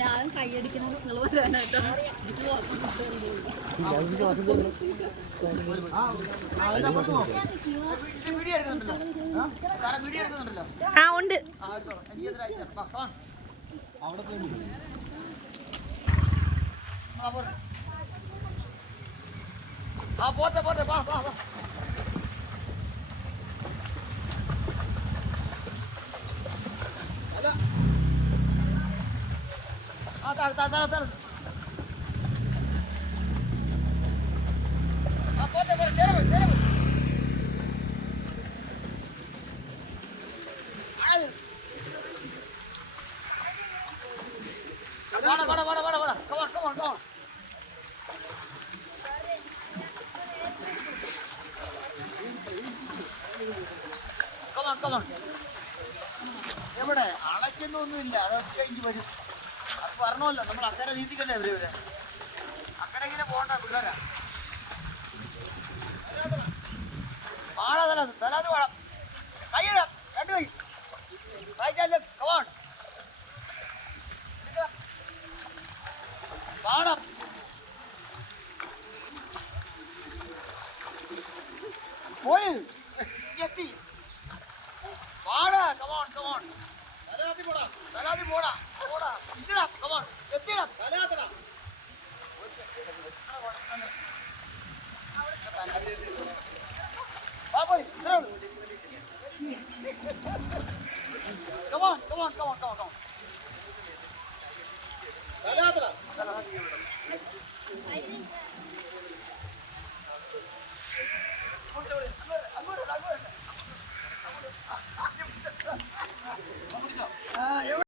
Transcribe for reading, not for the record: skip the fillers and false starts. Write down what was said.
ഞാൻ കൈയടിക്കണം നിങ്ങൾ വരാനായിട്ടോ. ആ ഉണ്ട്. പോട്ടെ പോട്ടെ വാ വാ വാ. എവിടെ അടയ്ക്കൊന്നുമില്ല, അതൊക്കെ എനിക്ക് വരും. അത് പറഞ്ഞല്ലോ, നമ്മൾ അക്കരെ നീന്തിക്കണ്ടേ ഇവരെ. അക്കരെ ഇങ്ങനെ പോകണ്ട പിള്ളേരാ. വാഴ തലാത് വാഴ കൈയിടാം, രണ്ടു കൈ വായിച്ചാല് കവാൺ വാണം. പോര് എത്തി വാട കവാൺ കവാൺ തലാതി പോടാ പോടാ ഇടാ കവാൺ എത്തിടാ തലാതടാ. പോയി ഇത്രേ ഉള്ളൂ. Come on, come on, come on, come on, come on.